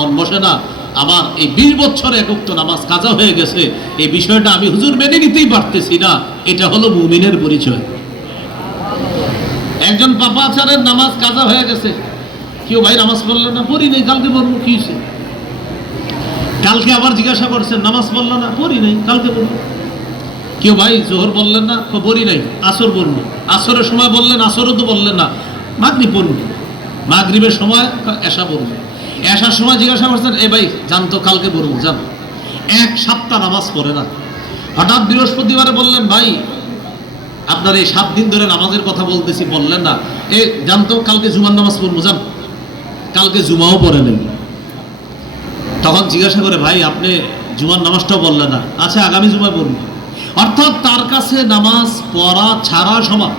মন বসে না, আমার এই 20 বছরে এক ওয়াক্ত নামাজ কাজা হয়ে গেছে, এই বিষয়টা আমি হুজুর মেনে নিতেই পারতেছি না। এটা হলো মুমিনের পরিচয়। একজন পাপাচারের নামাজ কাজা হয়ে গেছে, কেউ ভাই নামাজ পড়লেন না, পড়ি নেই, কালকে পড়বো, কি হয়েছে? কালকে আবার জিজ্ঞাসা করছেন, নামাজ পড়লো না, পড়ি নাই, কালকে পড়বো। কেউ ভাই জোহর বললেন না, পড়ি নাই, আসর পড়বো। আসরের সময় বললেন, আসরও তো বললেন না, মাগরিব পড়বো। মাগরিবের সময় এশা পড়বো। এশার সময় জিজ্ঞাসা করছেন, এ ভাই জানতো কালকে পড়বো, জান। 1 সপ্তাহ নামাজ পড়ে না। হঠাৎ বৃহস্পতিবারে বললেন, ভাই আপনার এই 7 দিন ধরে নামাজের কথা বলতেছি, বললেন না, এ জানতো কালকে জুমার নামাজ পড়বো, জান। কালকে জুমাও পড়ে নেই। তখন জিজ্ঞাসা করে, ভাই আপনি জুমার নামাজটাও বললেন না, আচ্ছা আগামী জুমায় পড়বো। অর্থাৎ তার কাছে নামাজ পড়া ছাড়া সমান।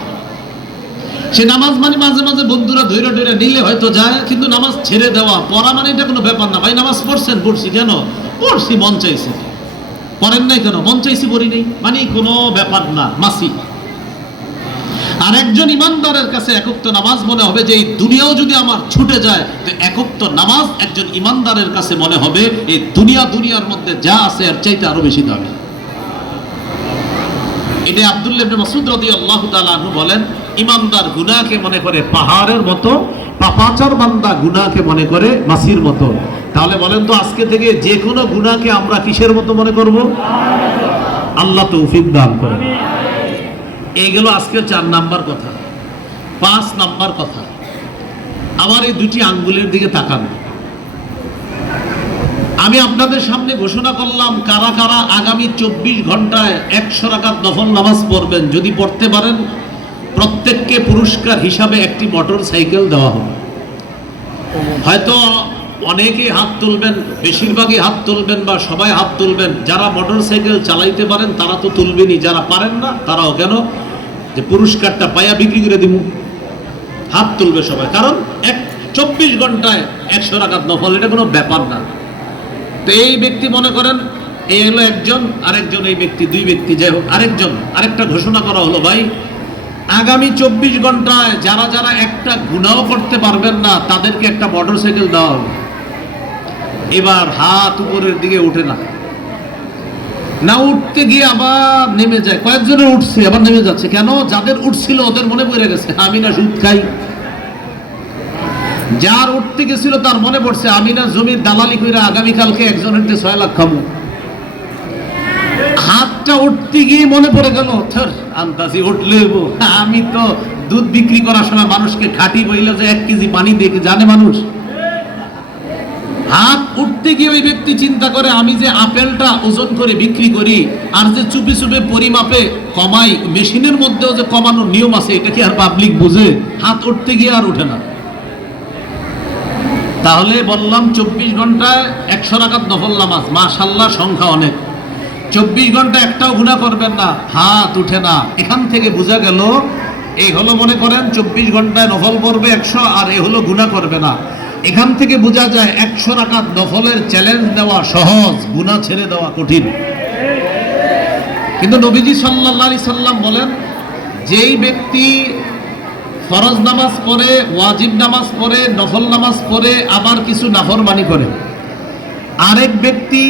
সে নামাজ মানে মাঝে মাঝে বন্ধুরা ধৈর্য ধৈর্য নিলে হয়তো যায়, কিন্তু নামাজ ছেড়ে দেওয়া, পড়া মানে এটা কোনো ব্যাপার না। ভাই নামাজ পড়ছেন, পড়ছি, কেন পড়ছি? মন চাইছে। পড়েন নাই কেন? মন চাইছি, পড়ি নেই, মানে কোনো ব্যাপার না, মাসি। আর একজন ইমানদারের কাছে এক ওয়াক্ত নামাজ মনে হবে যে এই দুনিয়াও যদি আমার ছুটে যায়, তো এক ওয়াক্ত নামাজ একজন ইমানদারের কাছে মনে হবে এই দুনিয়ার মধ্যে যা আছে এর চাইতে আরো বেশি দামি। এটা আব্দুল্লাহ ইবনে মাসউদ রাদিয়াল্লাহু তাআলা আনহু বলেন, ইমানদার গুনাহকে মনে করে পাহাড়ের মতো, পাপাচার বান্দা গুনাহকে মনে করে মাছির মতো। তাহলে বলেন তো, আজকে থেকে যে কোনো গুনাহকে আমরা কিসের মতো মনে করব? আল্লাহ তৌফিক দান করেন। এই গেল আজকে 4 নাম্বার কথা। 5 নাম্বার কথা, আমার এই 2টি আঙ্গুলের দিকে তাকান। আমি আপনাদের সামনে ঘোষণা করলাম, কারা কারা আগামী 24 ঘন্টায় 100 রাকাত নফল নামাজ পড়বেন। যদি পড়তে পারেন, প্রত্যেককে পুরস্কার হিসাবে একটি মোটর সাইকেল দেওয়া হবে। হয়তো অনেকেই হাত তুলবেন, বেশিরভাগই হাত তুলবেন, বা সবাই হাত তুলবেন। যারা মোটর সাইকেল চালাইতে পারেন তারা তো তুলবেনই, যারা পারেন না তারাও কেন, যে পুরস্কারটা পায়া বিক্রি করে দিব, হাত তুলবে সবাই। কারণ 24 ঘন্টায় 100 রাকাত নফল, এটা কোনো ব্যাপার না। তো এই ব্যক্তি মনে করেন, এই হলো একজন, আরেকজন, এই ব্যক্তি 2 ব্যক্তি, যাই হোক আরেকজন, আরেকটা ঘোষণা করা হলো, ভাই আগামী 24 ঘন্টায় যারা যারা একটা গুনাহ করতে পারবেন না তাদেরকে একটা মোটর সাইকেল দেওয়া হবে। এবার হাত উপরের দিকে উঠে না, না উঠতে গিয়ে আবার নেমে যায়। কয়েকজনের উঠছে আবার নেমে যাচ্ছে, কেন? যাদের উঠছিল ওদের মনে পড়ে গেছে আমি না সুদ খাই। যার উঠতে গেছিল তার মনে পড়ছে আমি না জমির দালালি করে আগামীকালকে একজনের 6 লাখ খাবো। হাতটা উঠতে গিয়ে মনে পড়ে গেল, আন্দাজি উঠলে আমি তো দুধ বিক্রি করার সময় মানুষকে খাঁটি বইলে যে 1 কেজি পানি দিয়ে জানে মানুষ। হাত উঠতে গিয়ে ওই ব্যক্তি চিন্তা করে, আমি যে আপেলটা ওজন করে বিক্রি করি আর যে চুপে চুপে পরিমাপে কমাই, মেশিনের মধ্যেও যে কমানোর নিয়ম আছে, এটা কি আর পাবলিক বুঝে? হাত উঠতে গিয়ে আর উঠে না। তাহলে বললাম 24 ঘন্টায় 100 রাকাত নফল নামাজ, মাশাআল্লাহ সংখ্যা অনেক। 24 ঘন্টা একটাও গুনাহ করবেন না, হাত উঠে না। এখান থেকে বোঝা গেল, এই হলো মনে করেন 24 ঘন্টায় নফল পড়বে 100, আর এই হলো গুনাহ করবে না। এখান থেকে বোঝা যায় 100 রাকাত নফলের চ্যালেঞ্জ দেওয়া সহজ, গুনাহ ছেড়ে দেওয়া কঠিন। কিন্তু নবীজি সাল্লাল্লাহু আলাইহি সাল্লাম বলেন, যেই ব্যক্তি ফরজ নামাজ পড়ে, ওয়াজিব নামাজ পড়ে, নফল নামাজ পড়ে, আবার কিছু নাফরমানি করে, আরেক ব্যক্তি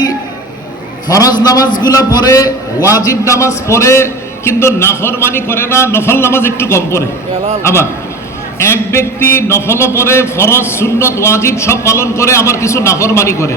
ফরজ নামাজগুলা পড়ে, ওয়াজিব নামাজ পড়ে, কিন্তু নাফরমানি করে না, নফল নামাজ একটু কম পড়ে। আবার এক ব্যক্তি নফলও পড়ে, ফরজ সুন্নত ওয়াজিব সব পালন করে, আবার কিছু নাফরমানি করে।